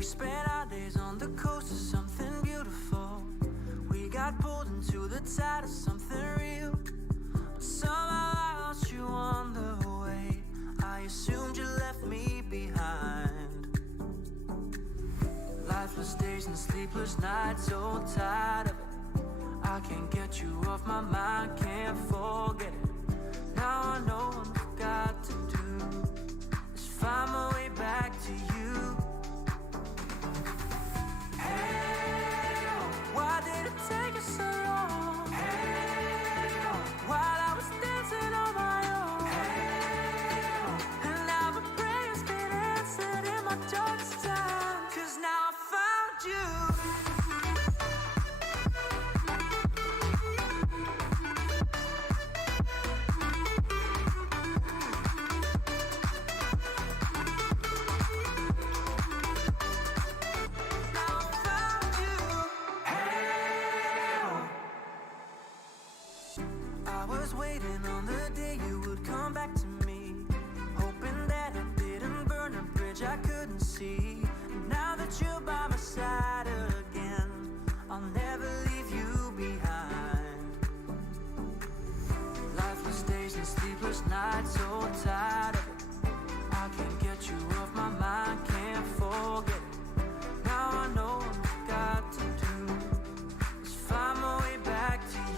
We spent our days on the coast of something beautiful. We got pulled into the tide of something real. But somehow I lost you on the way. I assumed you left me behind. Lifeless days and sleepless nights, so tired of it. I can't get you off my mind, can't forget it. Now I know what I've got to do is find my way back to you. Hey, why did it take us so long? Hey, while I was dancing on my own. Hey, and now the prayers get answered in my darkest time. 'Cause now I found you. I was waiting on the day you would come back to me, hoping that I didn't burn a bridge I couldn't see. And now that you're by my side again, I'll never leave you behind. Lifeless days and sleepless nights, so tired of it. I can't get you off my mind, can't forget it. Now I know what I've got to do is find my way back to you.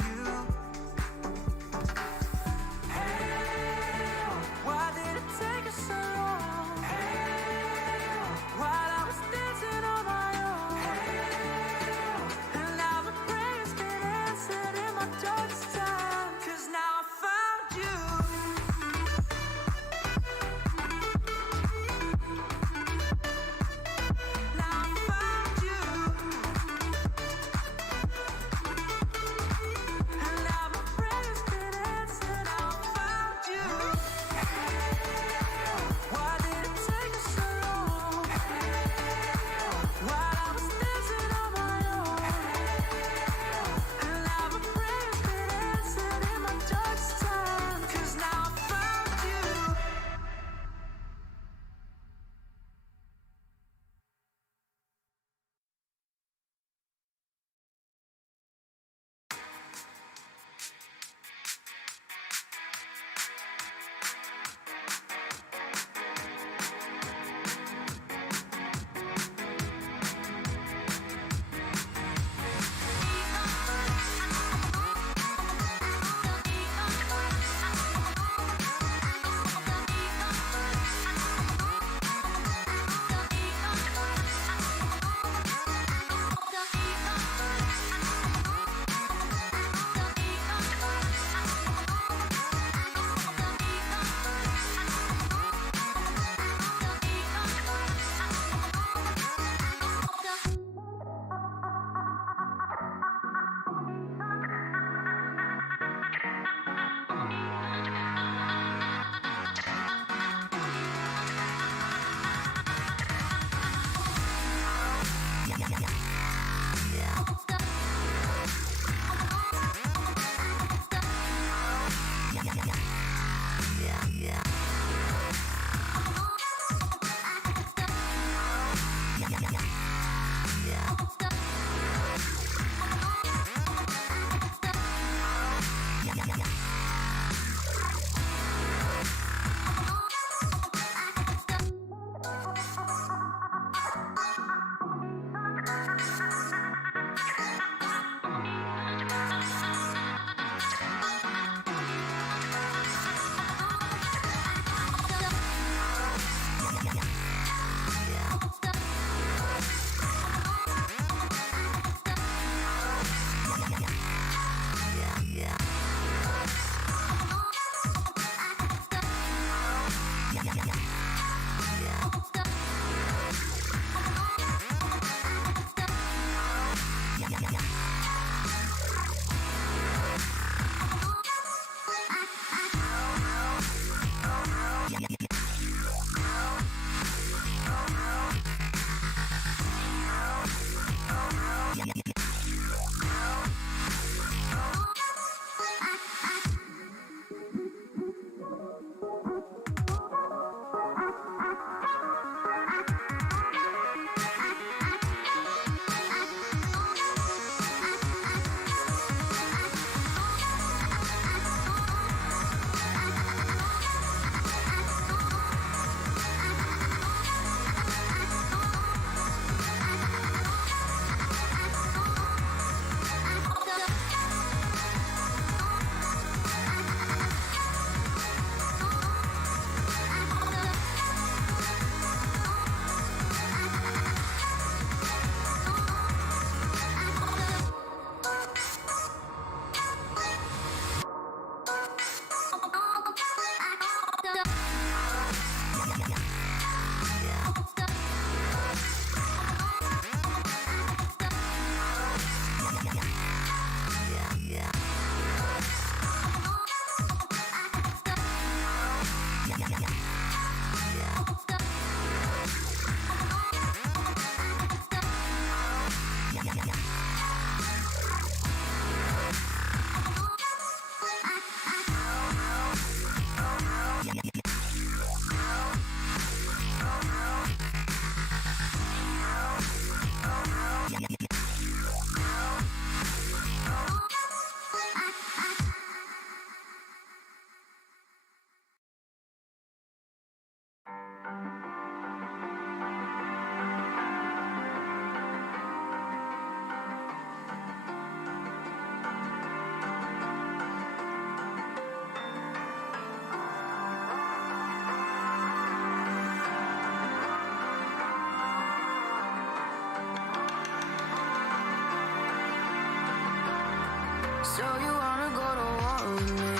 So you wanna go to war with me?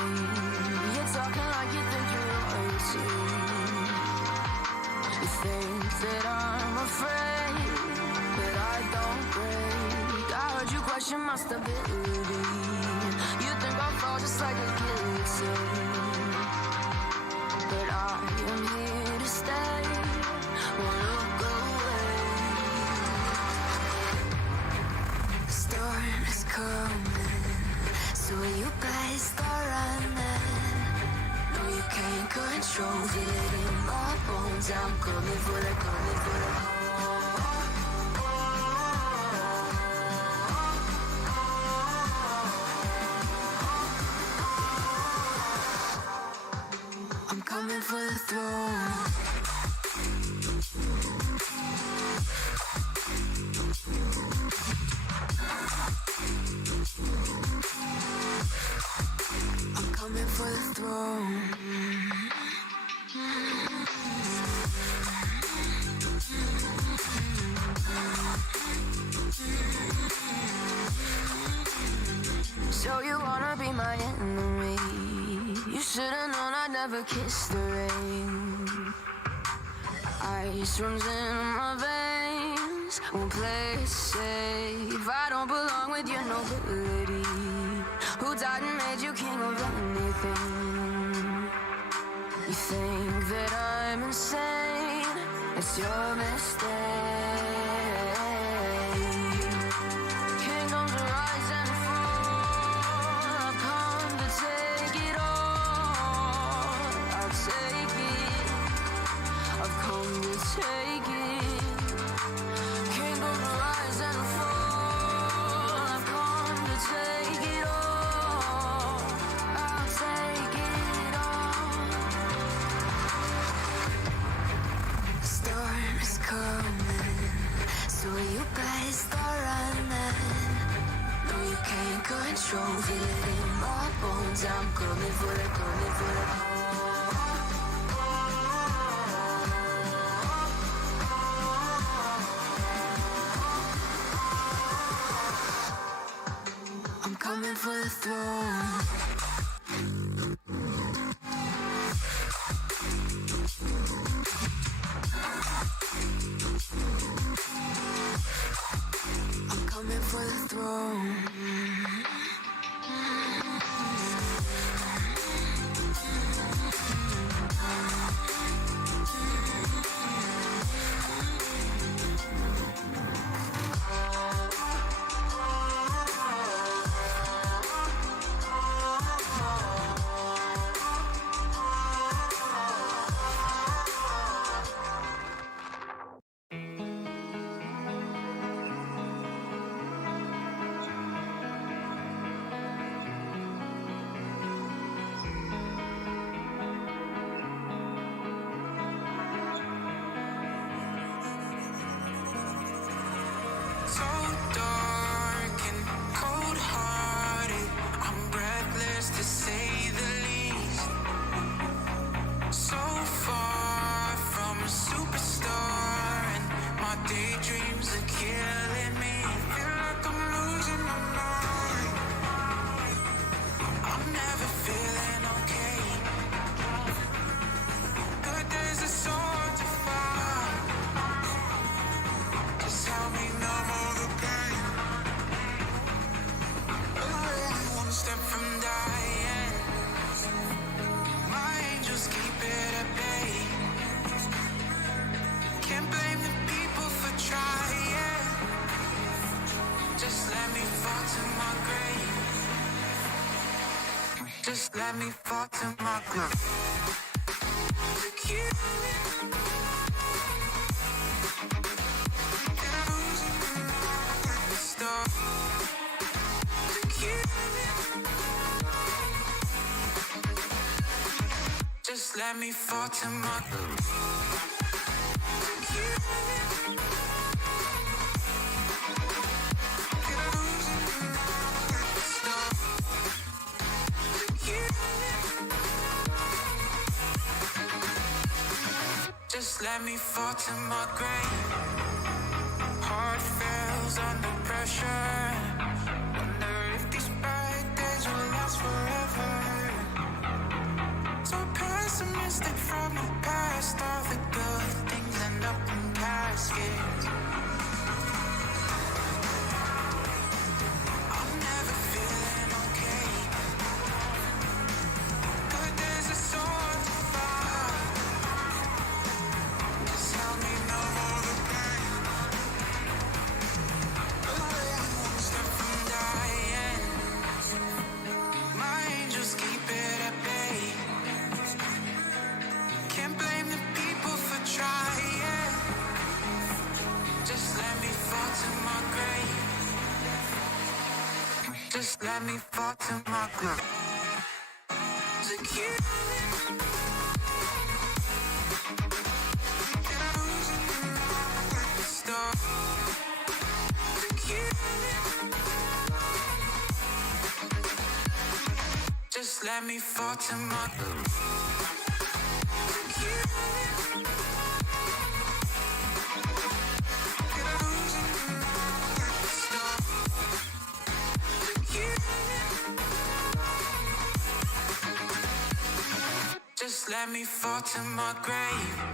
You're talking like you think you're royalty. You think that I'm afraid, but I don't break. I heard you question my stability. You think I'll fall just like a guillotine, but I am here to stay. Won't look away. The storm is coming, so you better start running. No, you can't control, feel it in my bones. I'm coming for the, coming for the. I'm coming for the throne. I'm coming for the throne. So you wanna be my enemy? You should've known I'd never kiss the rain. Ice runs in my veins, won't play it safe. I don't belong with your nobility. Who died and made you king of anything? You think that I'm insane? It's your mistake. Kingdoms rise and fall. I've come to take it all. I'll take it. I've come to take it. Kingdoms rise and fall. I've come to take it all. I'll take it all. The storm is coming, so you better start running. No, you can't control, feel it in my bones. I'm coming for the, coming for the. I'm coming for the throne. I'm coming for the throne. So dark and cold-hearted, I'm breathless to say the least. So far from a superstar, and my daydreams are killing me. Feel like I'm losing my mind. I'm never feeling okay. Good days are so hard to find. Just help me numb all the pain. I'm only one step from dying. My angels keep it at bay. Can't blame the people for trying. Just let me fall to my grave. Just let me fall to my grave. Look you. Just let me fall to my Just let me fall to my grave. Heart fails under pressure. Wonder if these bad days twisted from the past. All the good things end up in caskets. I'm never feeling okay. Good days are so hard to find. Just help me know all the pain. I'm one step from dying. My angels keep it at bay. Can't blame the people for trying. Just let me fall to my grave. Just let me fall to my grave. To you. Stop. To you. Just let me fall to my grave. Just let me fall to my grave.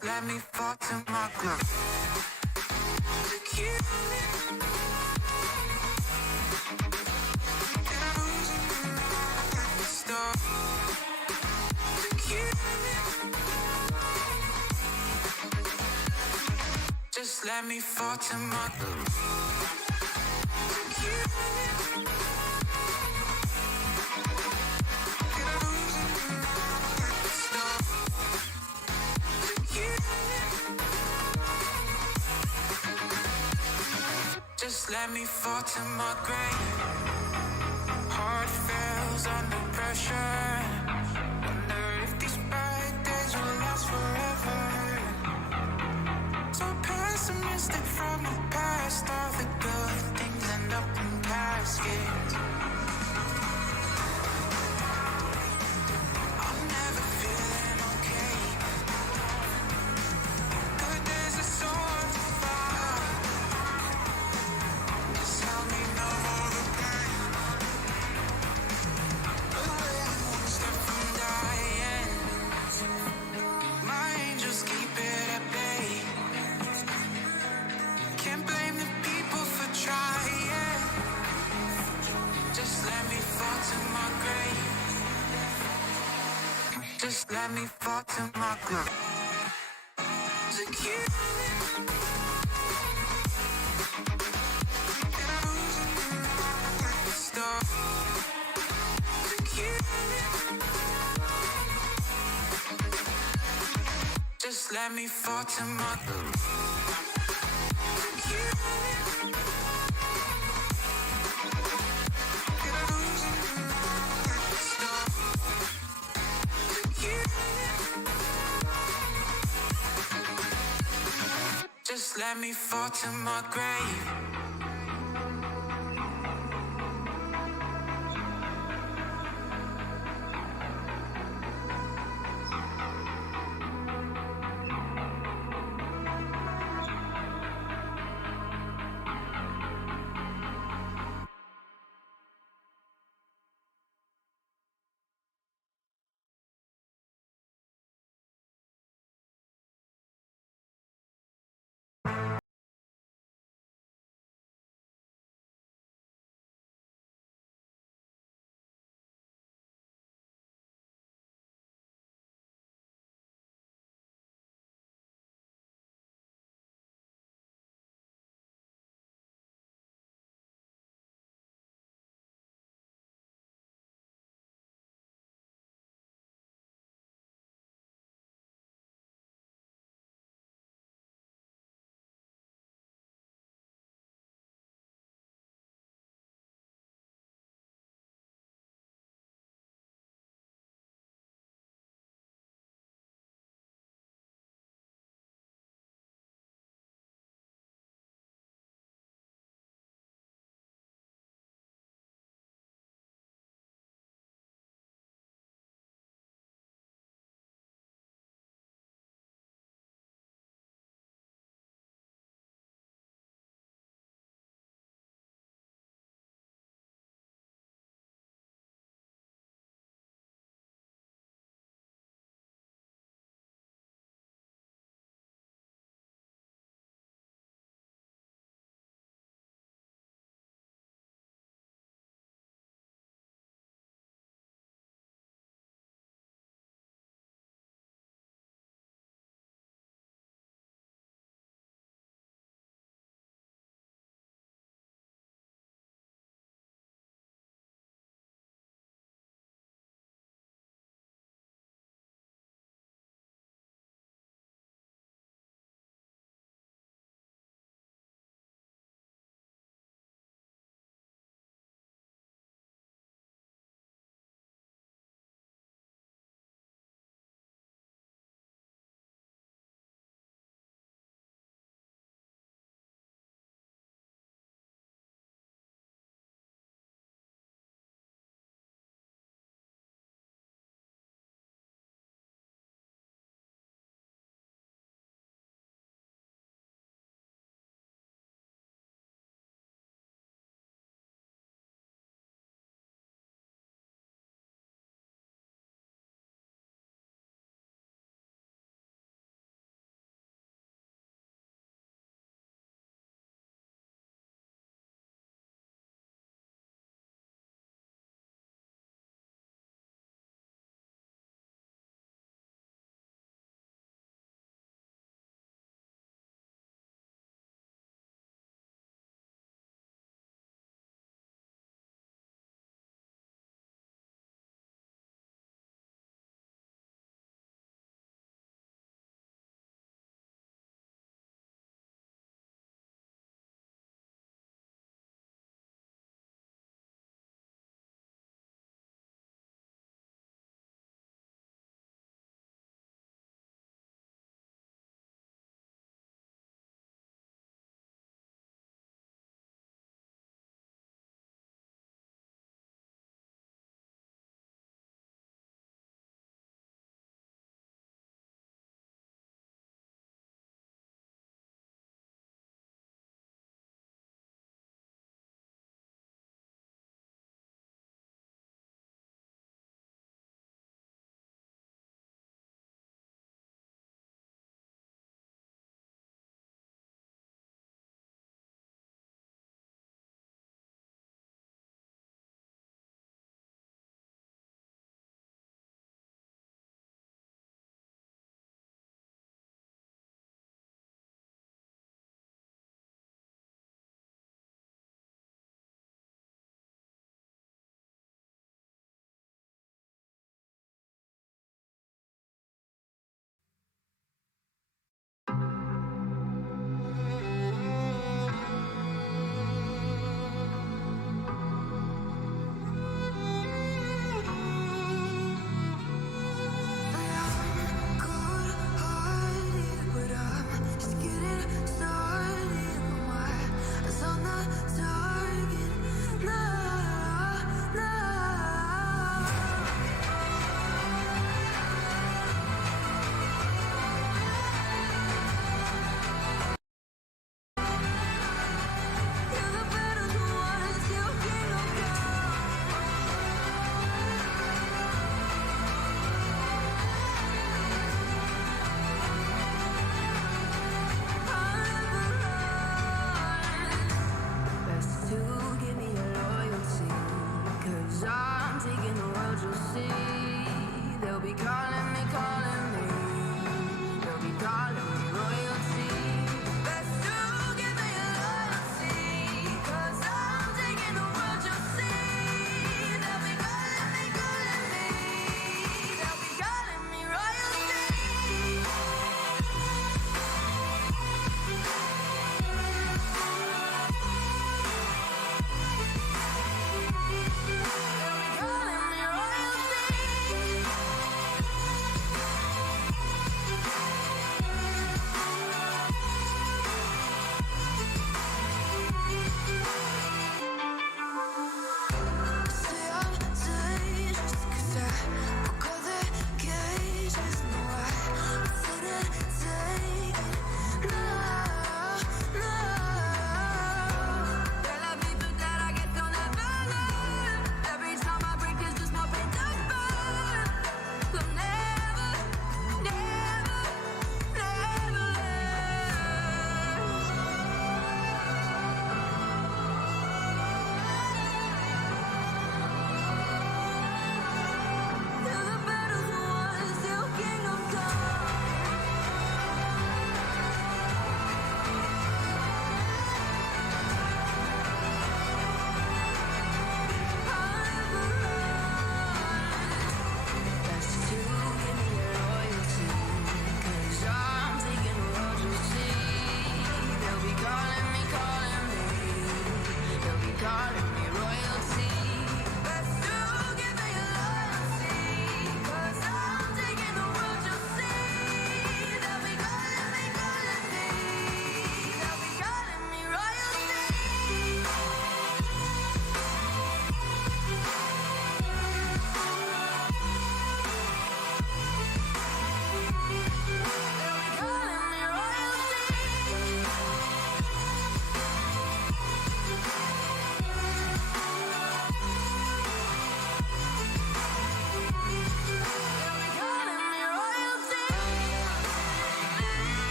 Just let me fall to my groove. Look you. Stop. Look you. Just let me fall to my groove. Look you. Stop. Look you. Just let me fall to my grave. Heart fails under pressure. Wonder if these bad days will last forever. So pessimistic from the past. All the good things end up in caskets. I'm never feeling okay. Good days are so hard to find. Just help me know all the pain. One step from dying. My angels keep it at bay. Can't blame the people for trying. Just let me fall to my grave. Just let me fall to my grave. Look you. Stop. Look you. Just let me fall to my groove. Look you. Stop. Look you. Just let me fall to my grave.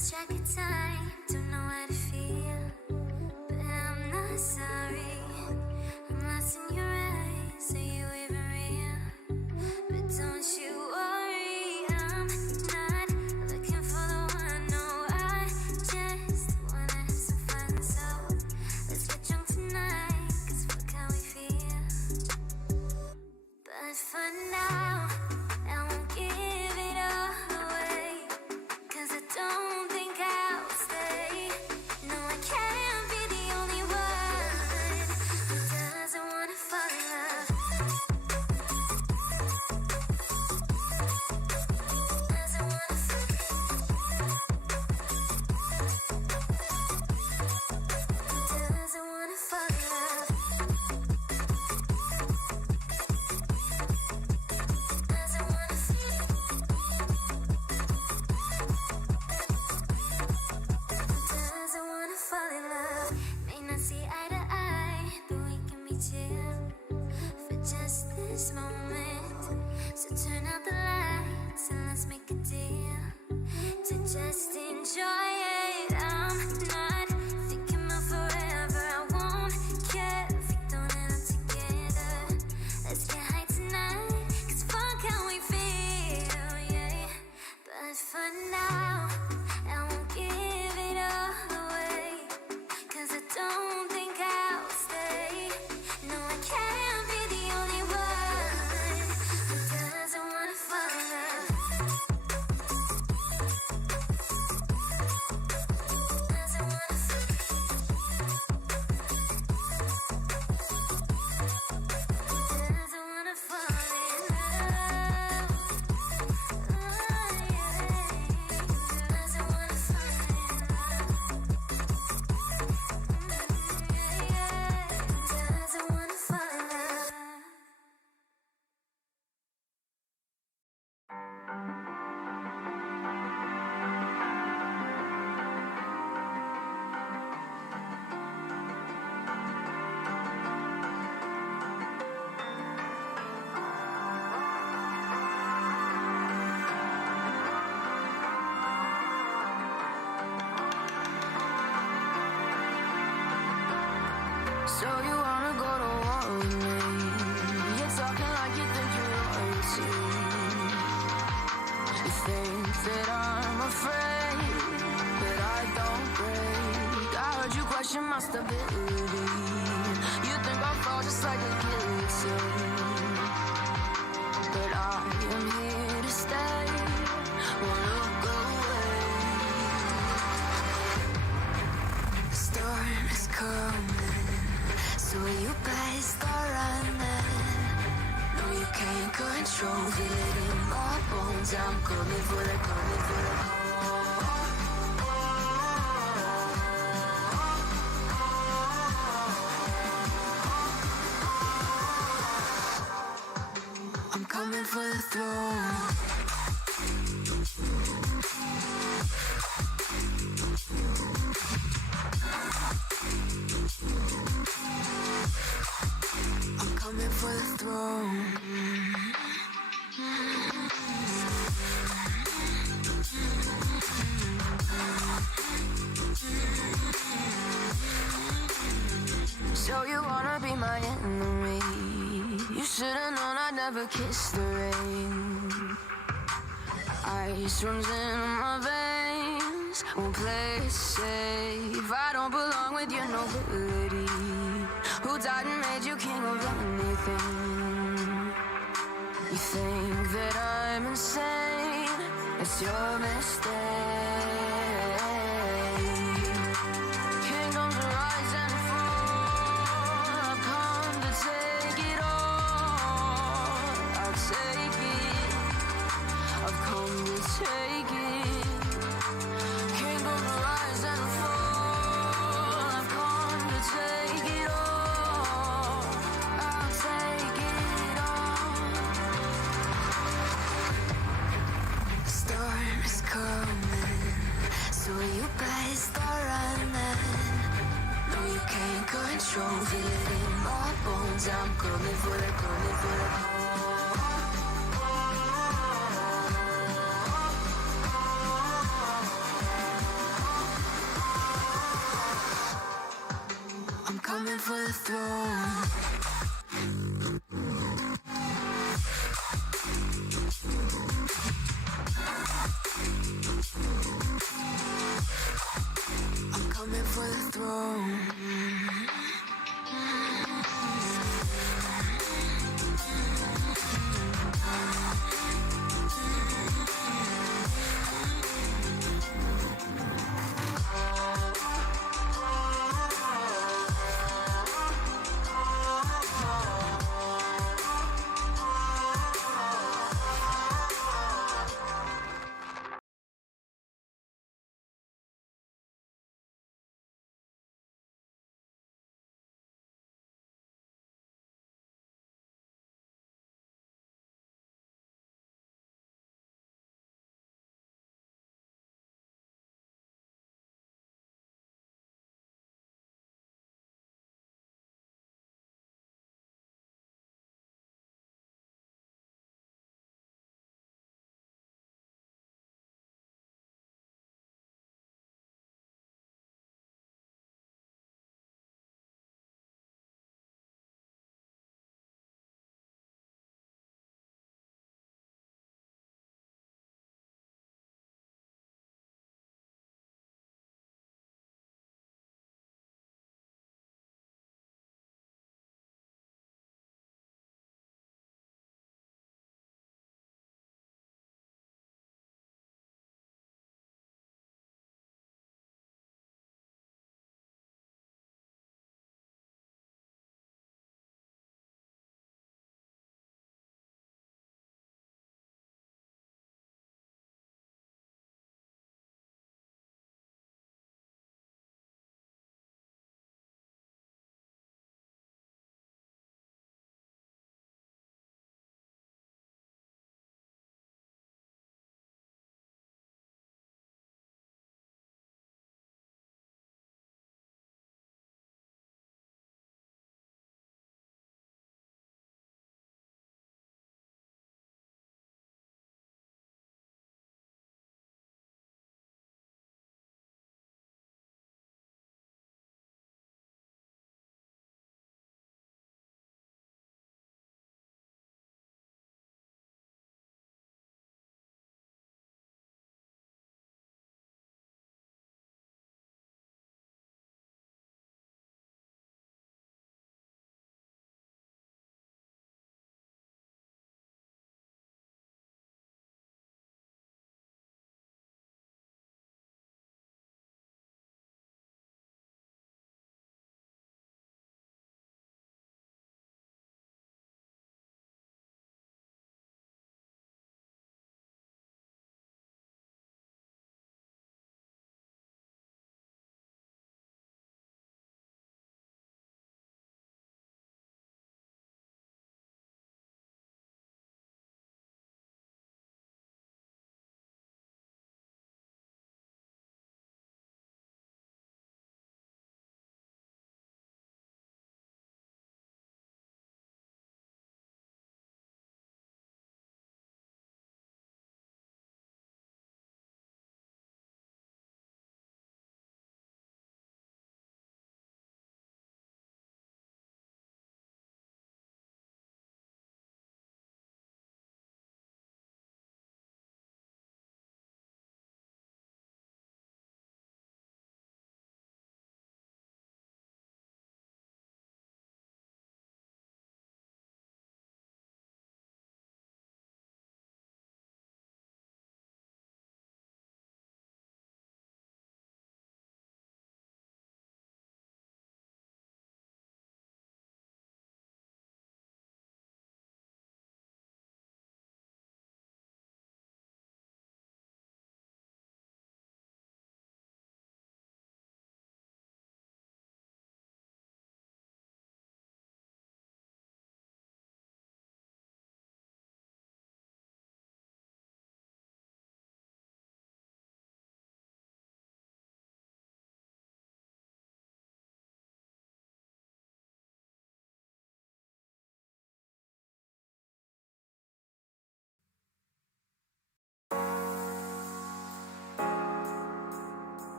lost track of time, don't know how to feel, but I'm not sorry. I'm lost in your eyes, are you even real? But don't you worry, I'm not looking for the one. No, I just wanna have some fun. So let's get drunk tonight, 'cause fuck how we feel. But for now, I won't give it all away, 'cause I don't think I'll stay. No, I can't be the only one who doesn't wanna fall in love. Doesn't wanna fall in love. Doesn't wanna fall in love. May not see eye to eye, but we can be chill for just this moment. So turn out the lights and let's make a deal to just enjoy it. I'm not thinking about forever. I won't care if we don't end up together. Let's get high tonight, 'cause fuck how we feel, yeah. But for now, I won't give it all away, 'cause I don't think I'll stay. No, I can't be the only one who doesn't wanna fall in love. Doesn't wanna fall in love. Doesn't wanna fall in love. Oh, yeah. Doesn't wanna fall in love. Doesn't wanna fall in love. So you wanna go to war with me? You're talking like you think you're royalty. You think that I'm afraid, but I don't break. I heard you question my stability. You think I'll fall just like a guillotine, but I am here to stay. Won't look away. The storm is coming, so you better start running. No, you can't control it in my bones. I'm coming for the, coming for the. I'm coming for the throne. I'm coming for the throne. So you wanna be my enemy? You should've known I'd never kiss the rain. Ice runs in my veins, won't play it safe. I don't belong with your nobility. Who died and made you king of anything? You think that I'm insane? It's your mistake. Kingdoms rise and fall. I've come to take it all. I'll take it. I've come to take it. Kingdoms rise and fall. I've come to take it all. I'll take it all. The storm is coming, so you better start running. No, you can't control it in my bones. I'm coming for the, coming for the.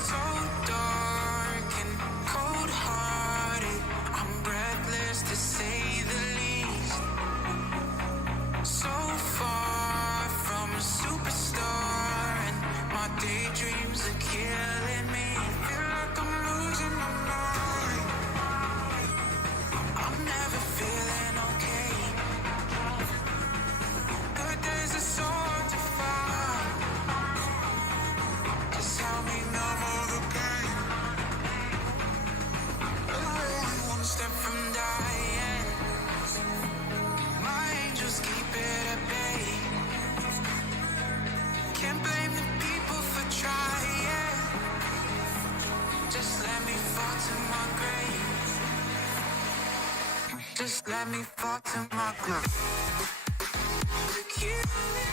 So dark and cold-hearted, I'm breathless to say the least. So far from a superstar, and my daydreams are killing me. Feel like I'm losing my mind. I'm never feeling okay. Good days are so hard to find. Just help me numb all the pain. I'm one step from dying. My angels keep it at bay. Can't blame the people for trying. Just let me fall to my grave. Just let me fall to my grave. To kill me.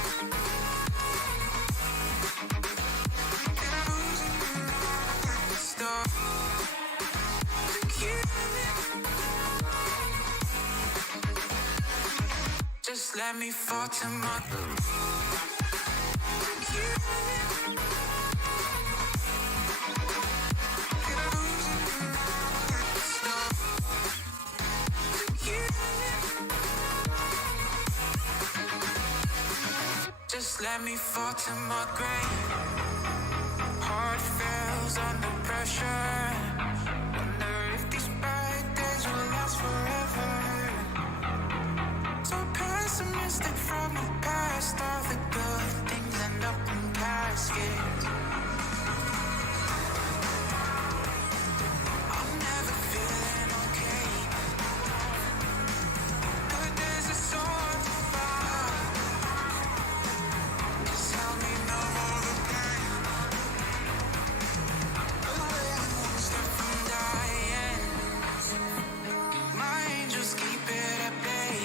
Stop. To kill me. Just let me fall to my grave. To kill me. Stop. To kill me. Just let me fall to my grave. Heart fails under pressure. Wonder if these bad days will last forever. So pessimistic from the past. All the good things end up in caskets. I'm never feeling okay. Good days are so hard to find. Just help me numb all the pain. One step from dying. My angels keep it at bay.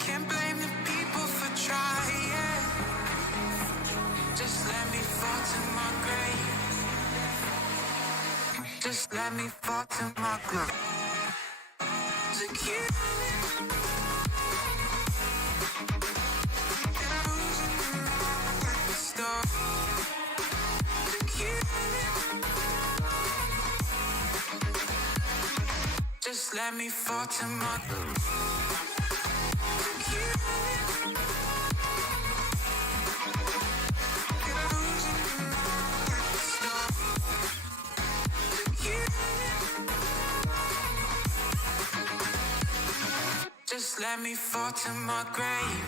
Can't blame the people for trying. Just let me fall to my grave. Just let me fall to my grave. To kill me. Stop. To kill me. Just let me fall to my grave. To kill me. Stop. To kill me. Just let me fall to my grave.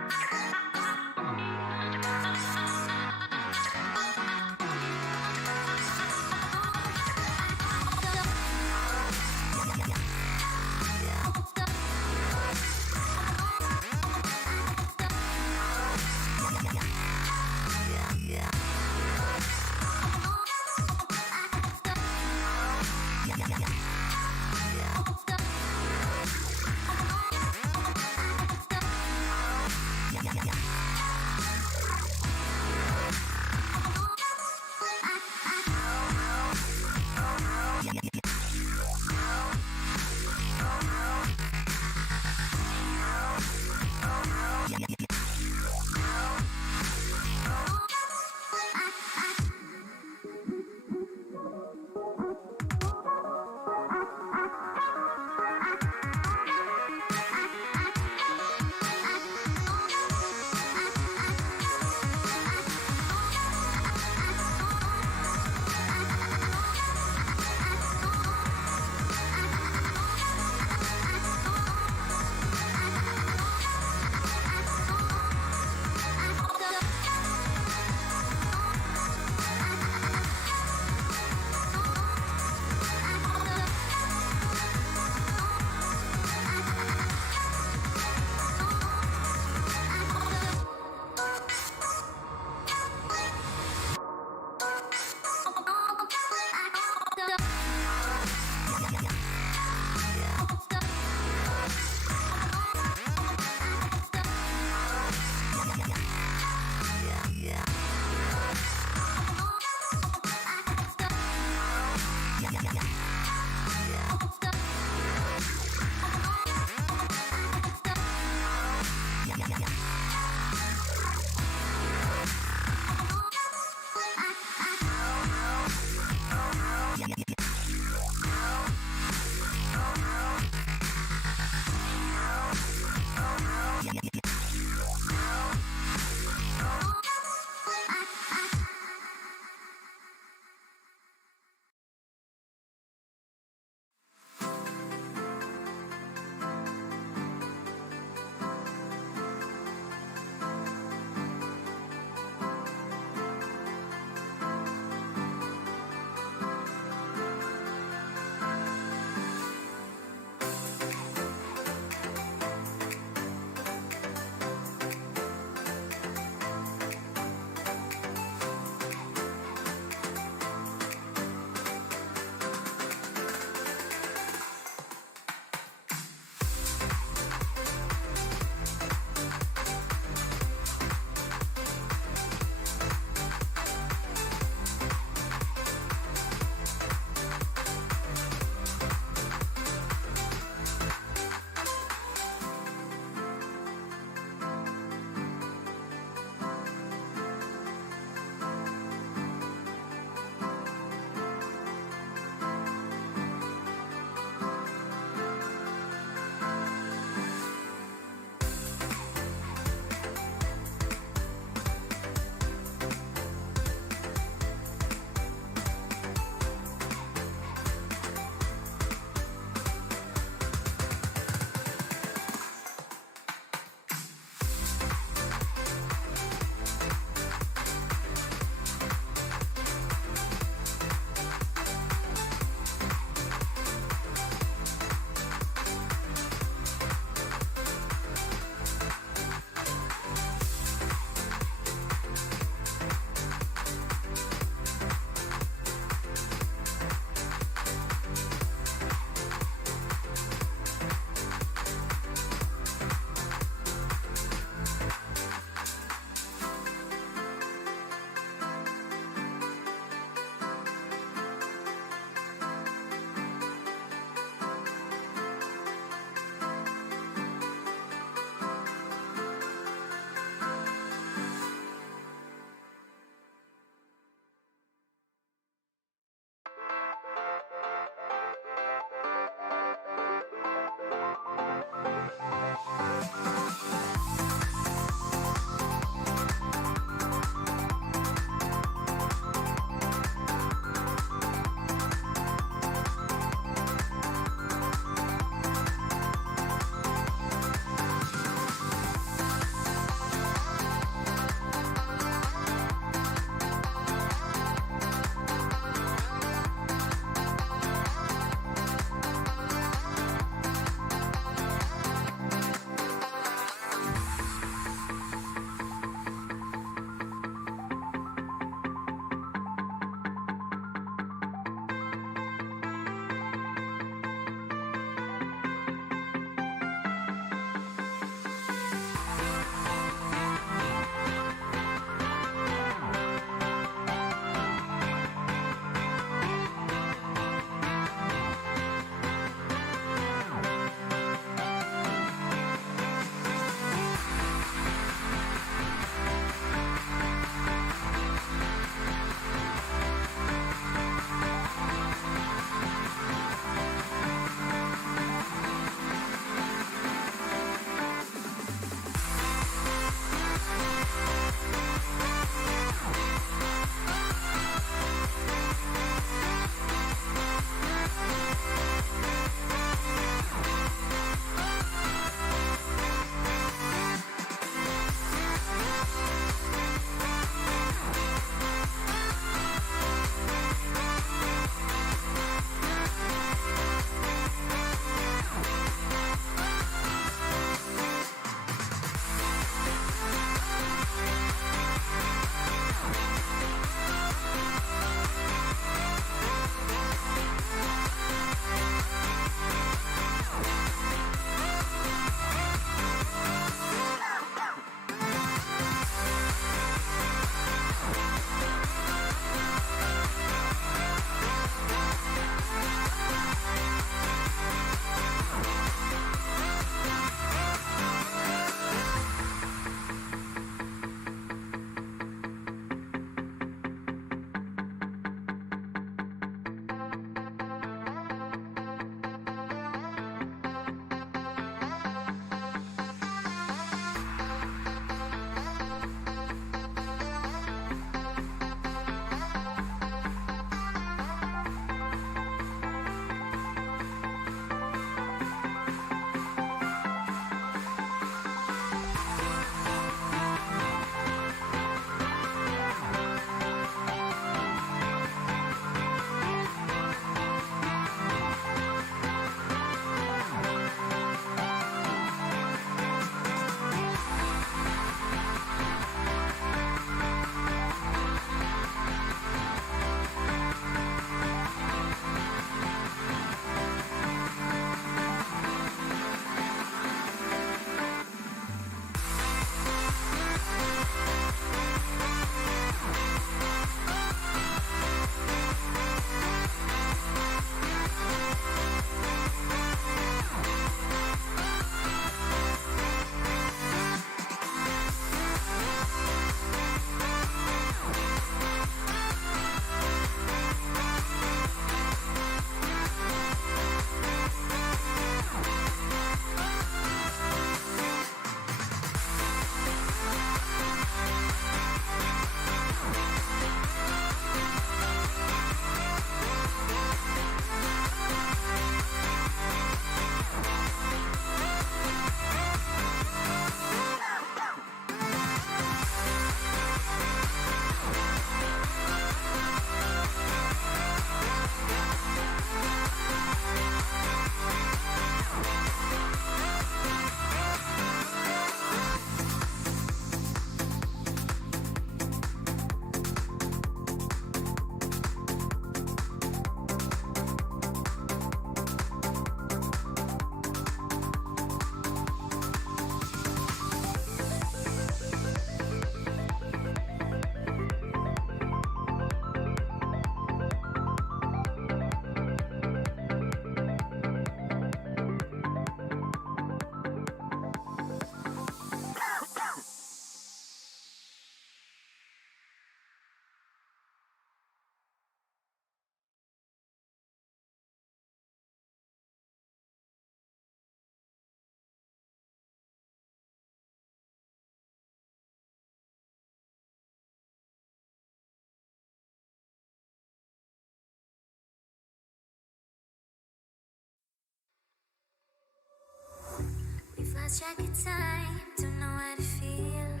lost track of time, don't know how to feel,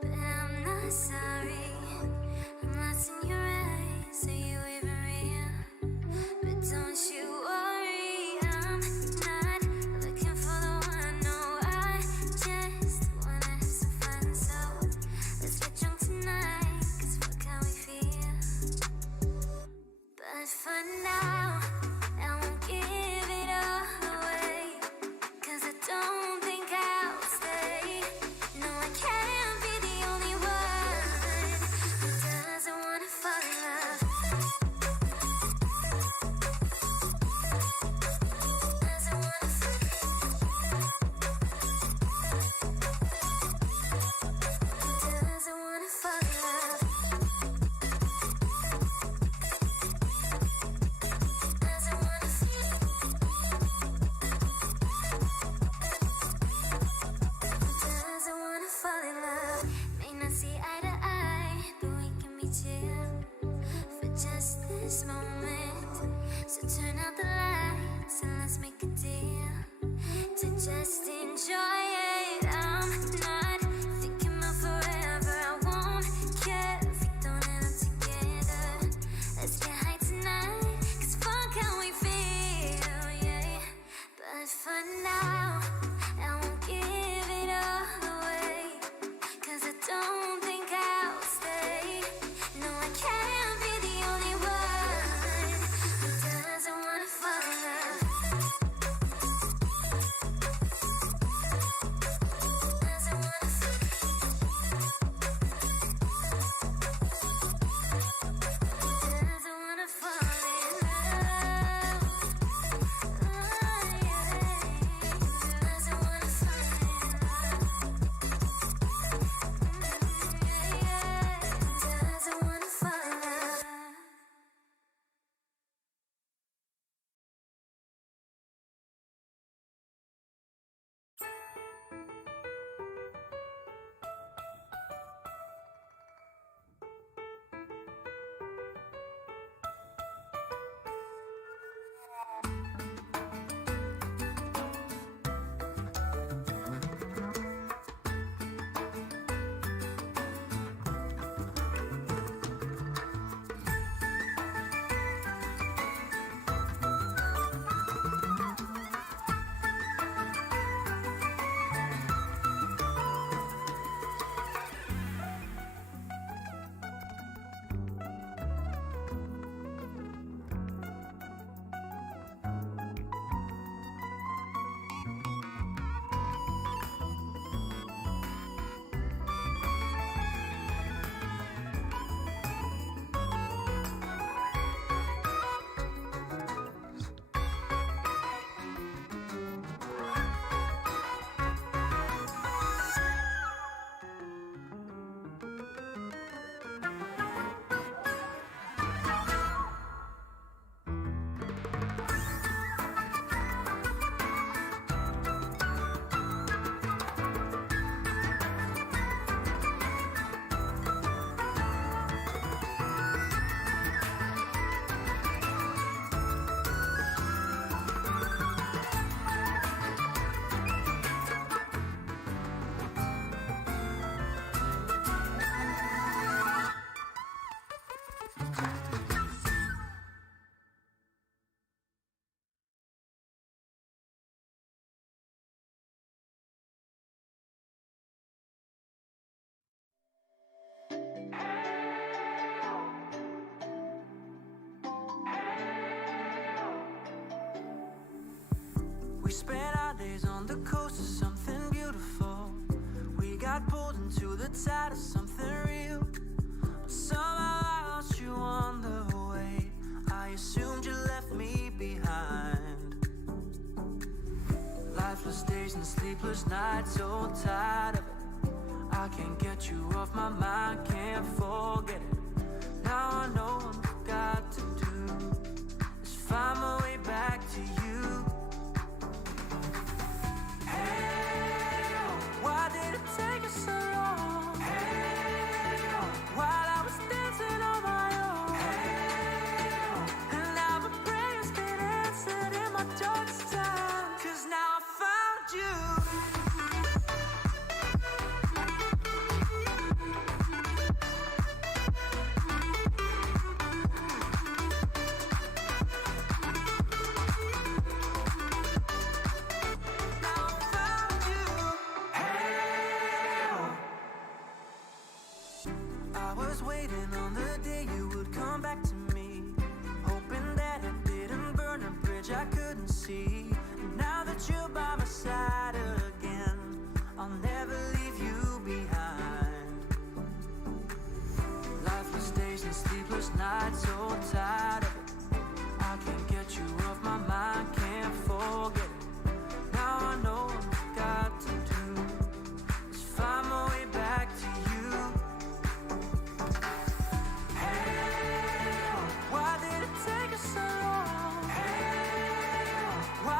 but I'm not sorry. I'm lost in your eyes, are you even real? But don't you worry, I'm not looking for the one. No, I just wanna have some fun. So let's get drunk tonight, 'cause fuck how we feel. But for now, I won't give it all away, 'cause I don't think I'll stay. No, I can't be the only one who doesn't wanna fall in love. Doesn't wanna fall in love. Doesn't wanna fall in love. Doesn't wanna fall in love. Doesn't wanna fall in love. May not see eye to eye, but we can be chill for just this moment. So turn out the lights and let's make a deal to just enjoy it. I'm not thinking about forever. I won't care if we don't end up together. Let's get high tonight, 'cause fuck how we feel, yeah. But for now, I won't give it all away, 'cause I don't think I'll stay. No, I can't be the only one who doesn't wanna fall in love. Doesn't wanna fall in love. Doesn't wanna fall in love. Oh, yeah. Doesn't wanna fall in love. Yeah. Doesn't wanna fall in love. We spent our days on the coast of something beautiful. We got pulled into the tide of something real. Somehow I lost you on the way. I assumed you left me behind. Lifeless days and sleepless nights, so tired of it. I can't get you off my mind, can't forget it. Now I know what I've got to do is find my way back to you. Hey, why did it take us so long? Hey, while I was dancing on my own. Hey, and now my prayers get answered in my darkest time. 'Cause now I found you. was waiting on the day you would come back to me, hoping that I didn't burn a bridge I couldn't see. Now that you're by my side again, I'll never leave you behind. Lifeless days and sleepless nights, so tired of it. I can't get you off my mind, can't forget it. Now I know what I've got to do is find my way back to you. Hey, why did it take us so long? Hey, why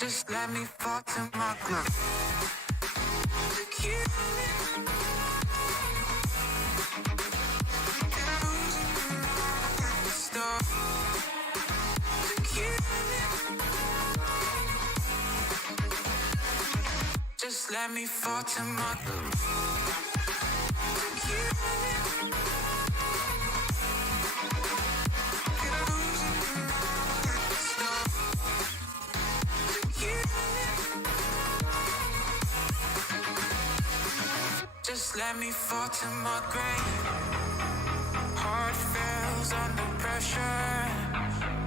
Just let me fall to my groove. To keep stop. To keep just let me fall to my groove. To keep stop. To keep just let me fall to my grave. Heart fails under pressure.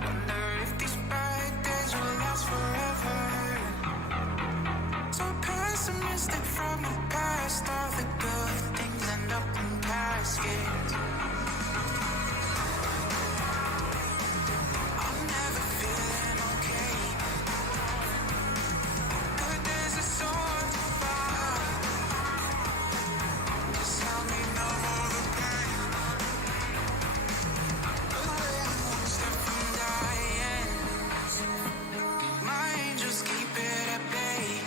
Wonder if these bad days will last forever. So pessimistic from the past. All the good things end up in caskets. I'm never feeling okay. Good days are so hard to find. Just help me know all the pain. Step from dying. My angels keep it at bay.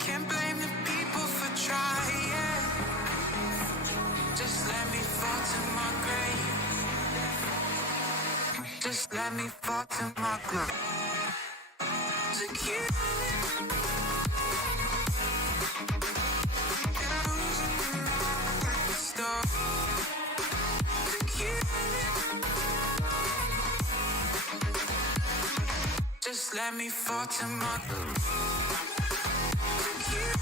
Can't blame the people for trying. Just let me fall to my grave. Just let me fall to my grave. To keep stop. To keep just let me fall to my groove. To keep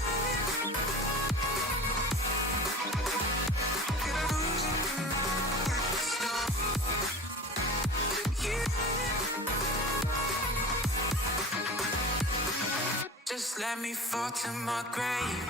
stop. To keep just let me fall to my grave.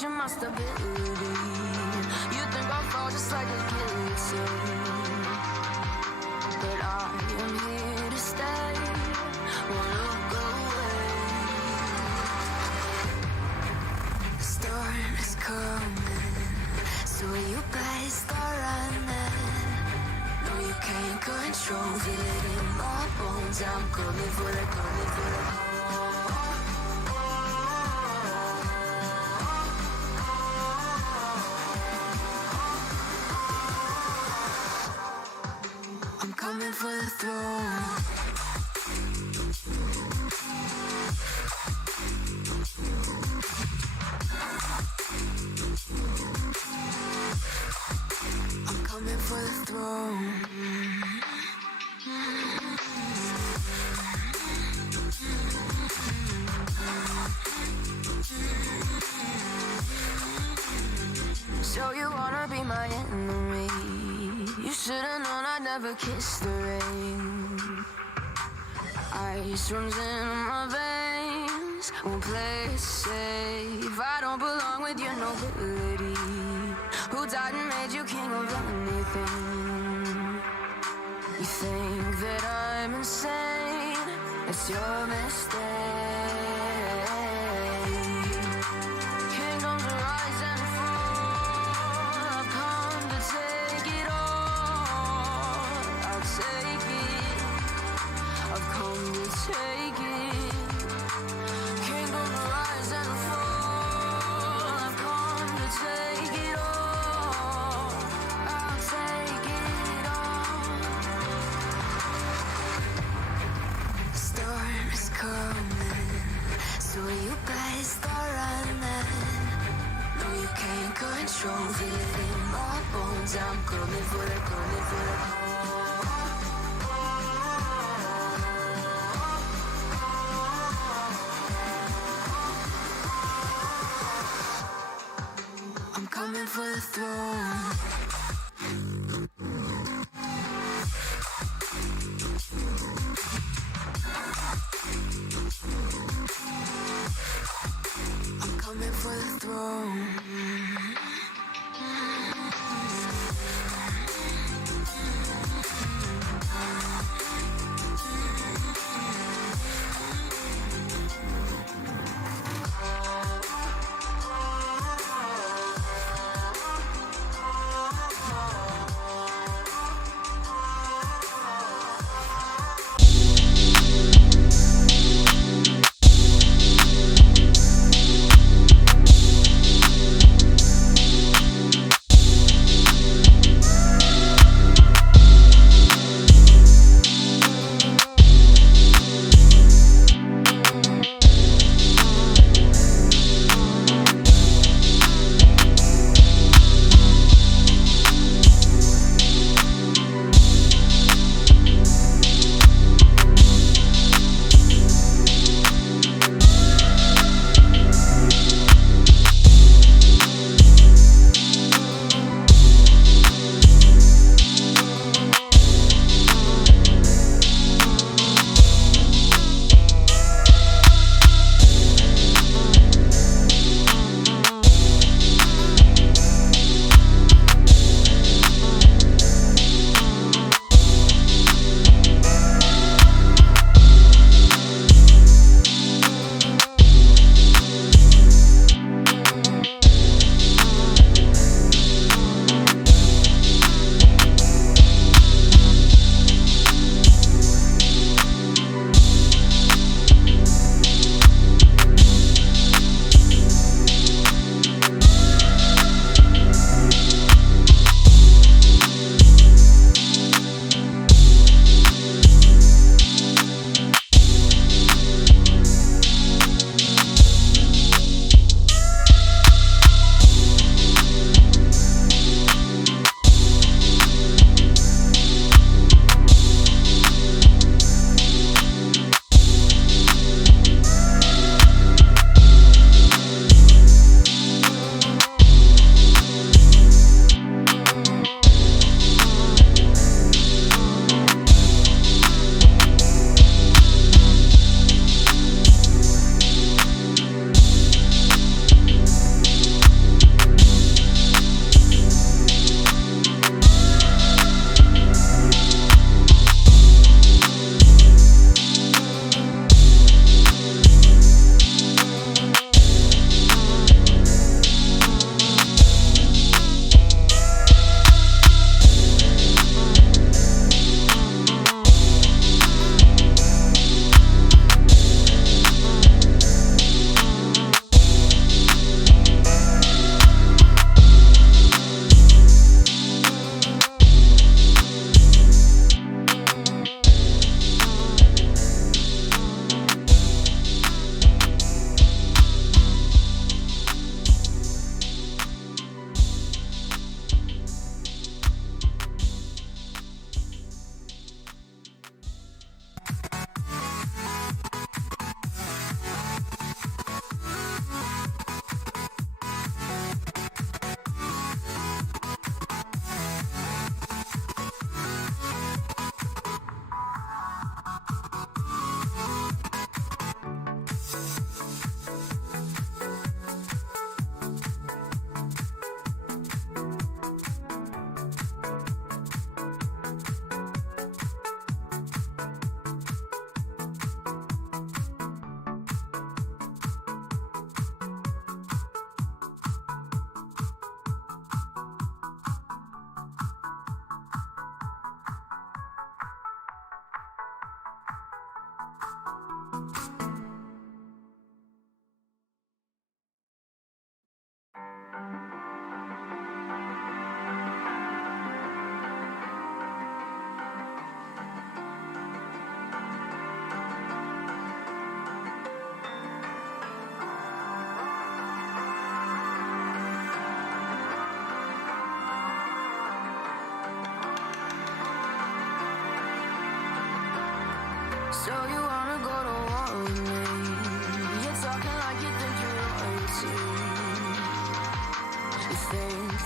question my stability. You think I'll fall just like a guillotine, but I am here to stay. Won't look away. The storm is coming, so you better start running. No, you can't control, feel it in my bones. I'm coming for the, coming for the. I'm coming for the throne. I'm coming for the throne. So you wanna be my enemy? You should've known I'd never kiss the rain. Ice runs in my veins, won't play it safe. I don't belong with your nobility. Who died and made you king of anything? You think that I'm insane? It's your mistake. Kingdoms rise and fall. I've come to take it all. I'll take it. I've come to take it. Kingdoms rise and fall. I've come to take it all. I'll take it all. The storm is coming, so you better start running. No, you can't control, feel it in my bones. I'm coming for the, coming for the. I'm coming for the throne. I'm coming for the throne.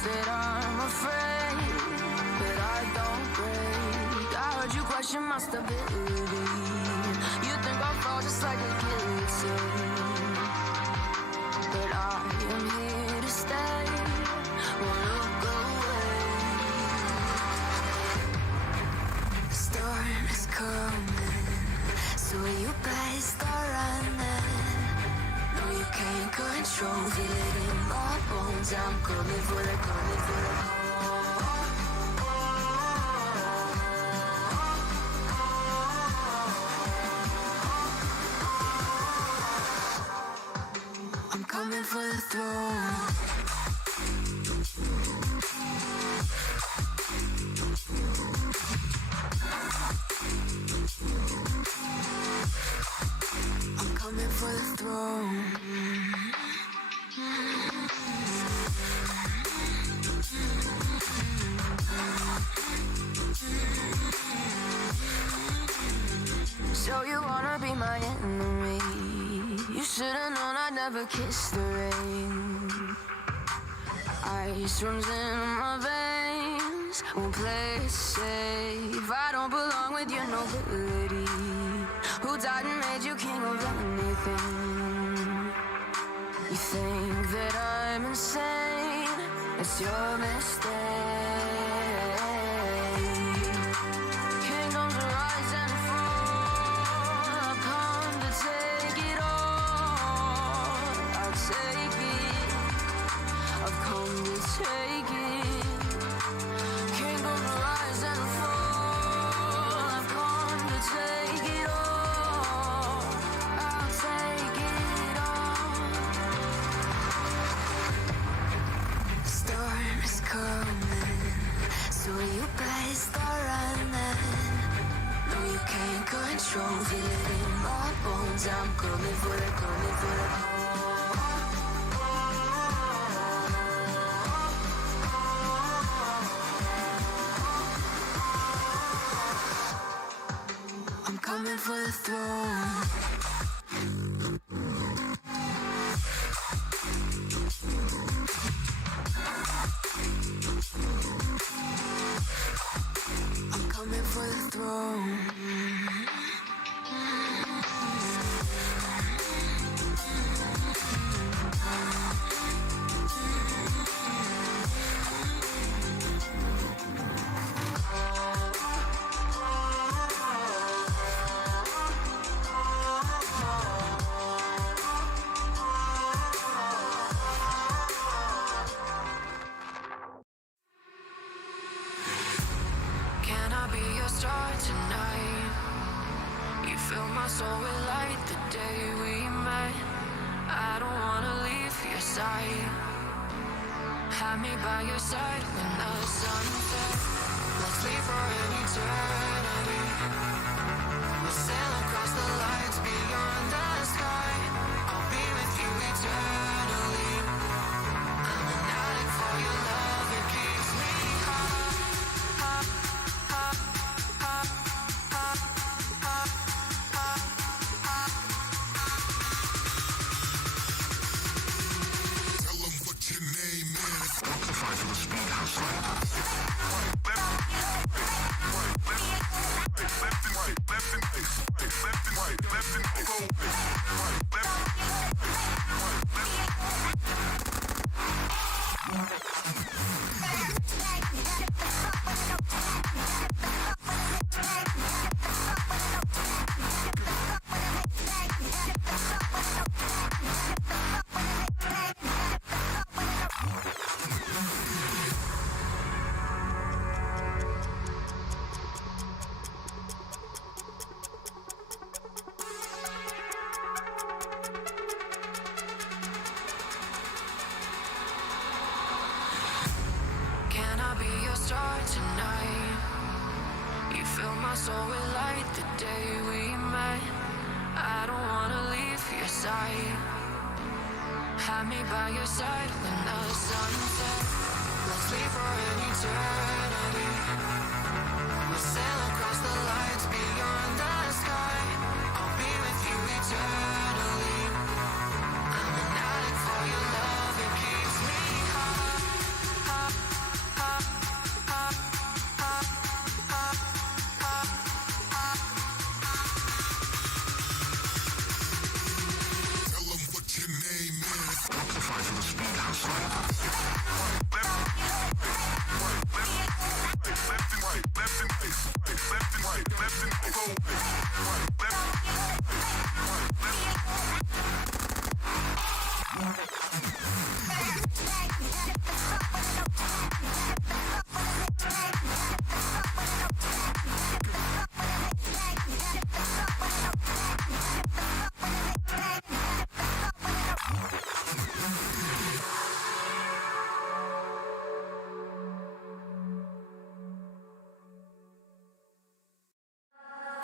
that I'm afraid, but I don't break. I heard you question my stability. You think I'll fall just like a guillotine, but I am here to stay. Won't look away. The storm is coming, so you better start running. No, you can't control, feel it in my bones. I'm coming for the, coming for the. I'm coming for the throne. I'm coming for the throne. So you wanna be my enemy? You should've known I'd never kiss the rain. Ice runs in my veins, won't play it safe. I don't belong with your nobility. Who died and made you king of anything? You think that I'm insane? It's your mistake. Kingdoms rise and fall. I've come to take it all. I'll take it. I've come to take it. Kingdoms rise and fall. I've come to take it all. I'll take it all. The storm is coming, so you better start running. No, you can't control, feel it in my bones. I'm coming for the, coming for the. I'm coming for the throne. I'm coming for the throne. Can I be your star tonight? You fill my soul with light the day we met. I don't wanna leave your side. Have me by your side when the sun sets. Let's leave for an eternity. We'll sail across the lights beyond the sky. I'll be with you eternally. I'm an addict for your love, it keeps me high. Tell them what your name is. Amplify for the speed house. Can I be your star tonight? You fill my soul with light the day we met. I don't wanna leave your side. Have me by your side when the sun sets. Let's leave for an eternity. We'll sail across the lights beyond the sky. I'll be with you eternally. I'm an addict for your love, it keeps me high.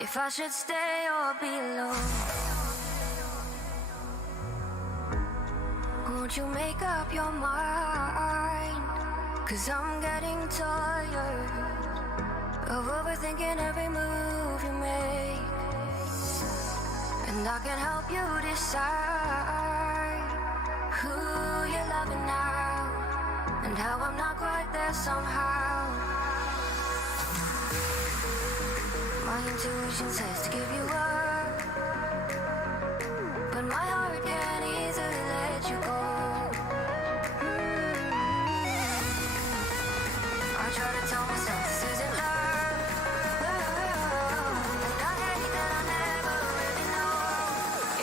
If I should stay or be alone, won't you make up your mind? 'Cause I'm getting tired of overthinking every move you make, and I can help you decide who you're loving now, and how I'm not quite there somehow. My intuition says to give you up, but my heart can't easily let you go. I try to tell myself this isn't love, and I hate that I never really know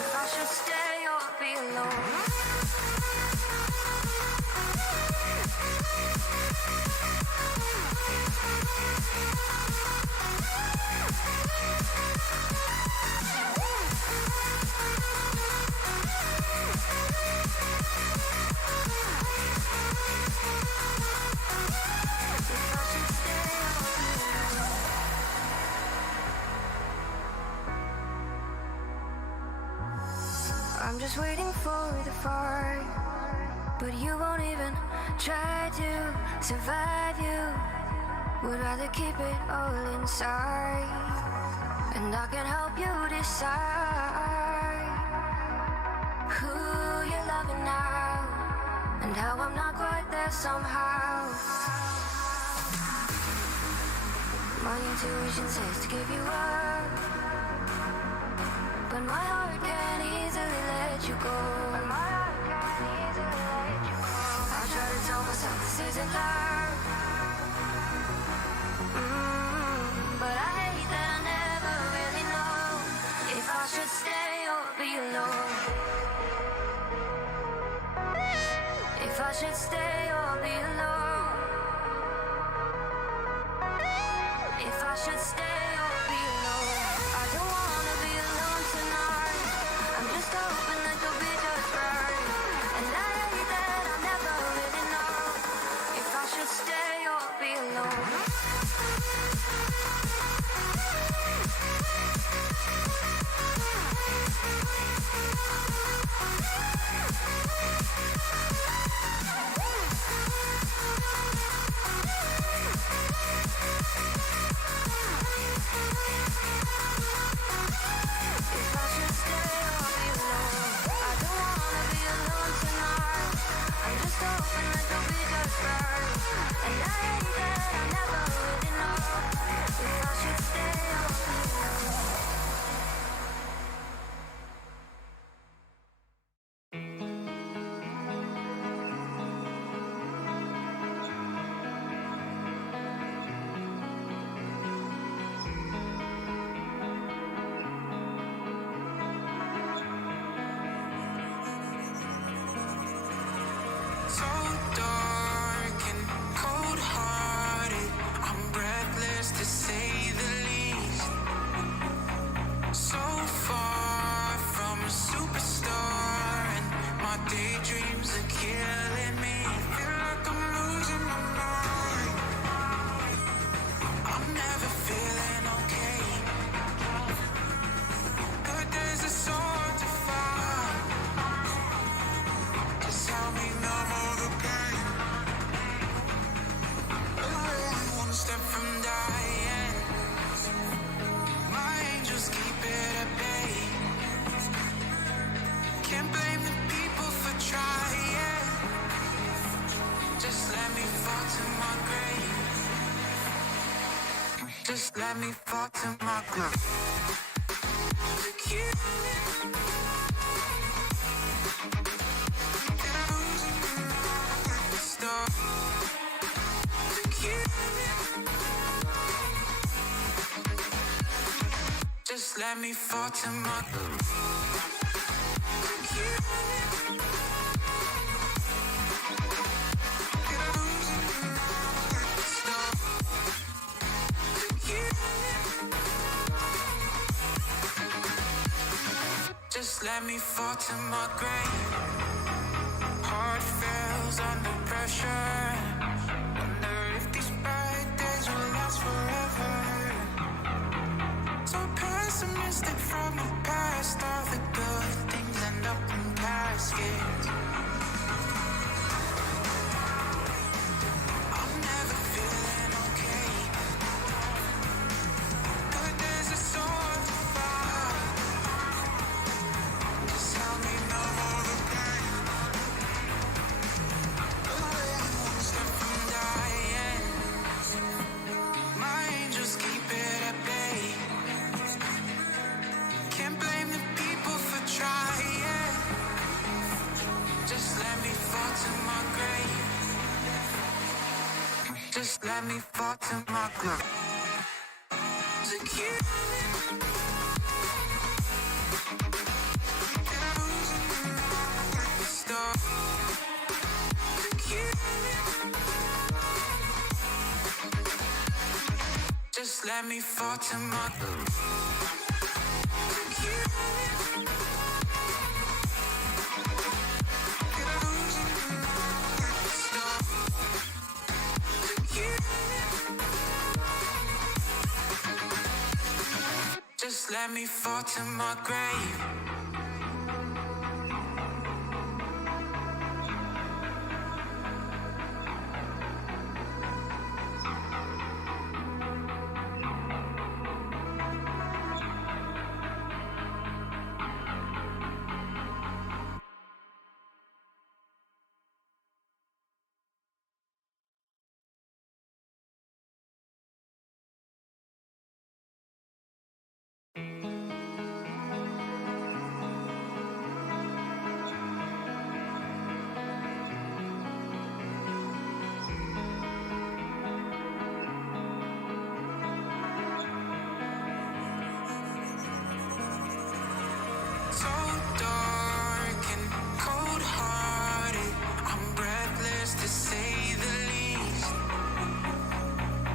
if I should stay or be alone. I'm just waiting for the fight, but you won't even try to survive. You would rather keep it all inside, and I can help you decide who you're loving now, and how I'm not quite there somehow. My intuition says to give you up, but my heart can't easily let you go. I try to tell myself this isn't love, but I hate that I never really know if I should stay or be alone. If I should stay or be alone. If I should stay or be alone. I don't wanna be alone tonight. I'm just hoping that you'll be just right. And I hate that I never really know if I should stay or be alone. So dark and cold-hearted, I'm breathless to say the least. So far from a superstar, and my daydreams are killing me. Feel like I'm losing my mind. I'm never feeling okay, but there's a sword to fight. Just help me numb all the pain. I'm one step from dying. My angels keep it at bay. Can't blame the people for trying. Just let me fall to my grave. Just let me fall to my grave. Look you. Just let me fall to my let me fall to my grave. Heart fails under pressure. Wonder if these bad days will last forever. So pessimistic from the past. All the good things end up in caskets. I'm never feeling okay. Good days are so hard to find. Just help me numb all the pain. One step from dying. My angels keep it at bay. Can't blame the people for trying. Just let me fall to my grave. Just let me fall to my grave. To keep stop. To keep just let me fall to my grave. To keep stop. To keep just let me fall to my grave. So dark and cold-hearted, I'm breathless to say the least.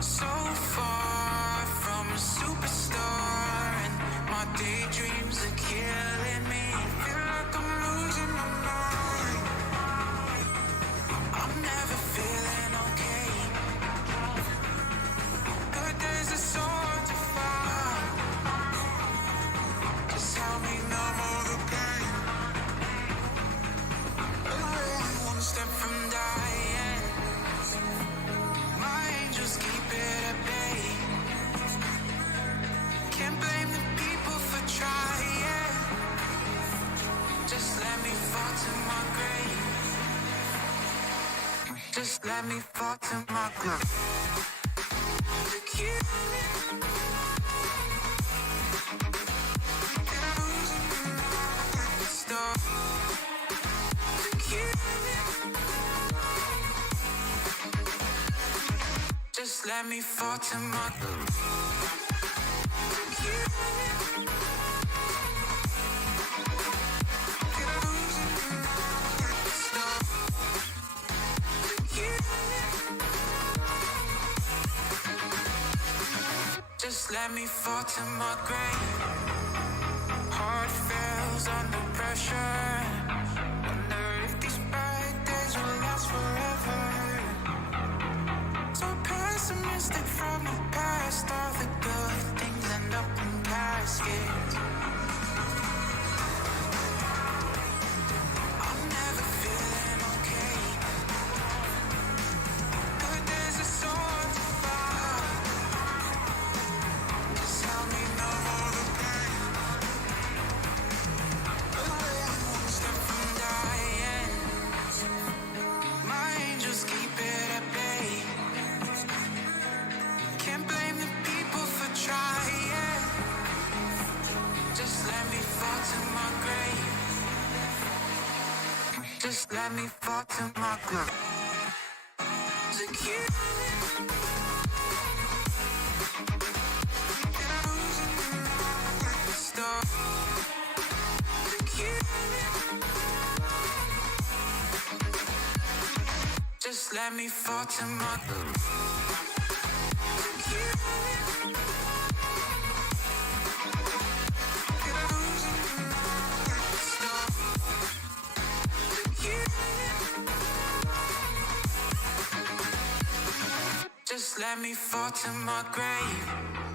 So far from a superstar, and my daydreams are killing me. Feel like I'm losing my mind. I'm never feeling okay. Good days are so hard to find. Just help me numb all the pain. One step from dying. My angels keep it at bay. Can't blame the people for trying. Just let me fall to my grave. Just let me fall to my grave. To keep stop. To keep just let me fall to my grave. To keep stop. To keep just let me fall to my grave. Heart fails under pressure. Wonder if these bad days will last forever. So pessimistic from the past. All the good things end up in caskets. I'm never feeling okay. Good days are so hard to find. Just help me numb all the pain. One step from dying. My angels keep it at bay. Can't blame the people for trying. Just let me fall to my grave. Just let me fall to my grave. To keep stop. To keep just let me fall to my grave. To keep Just let me fall to my grave.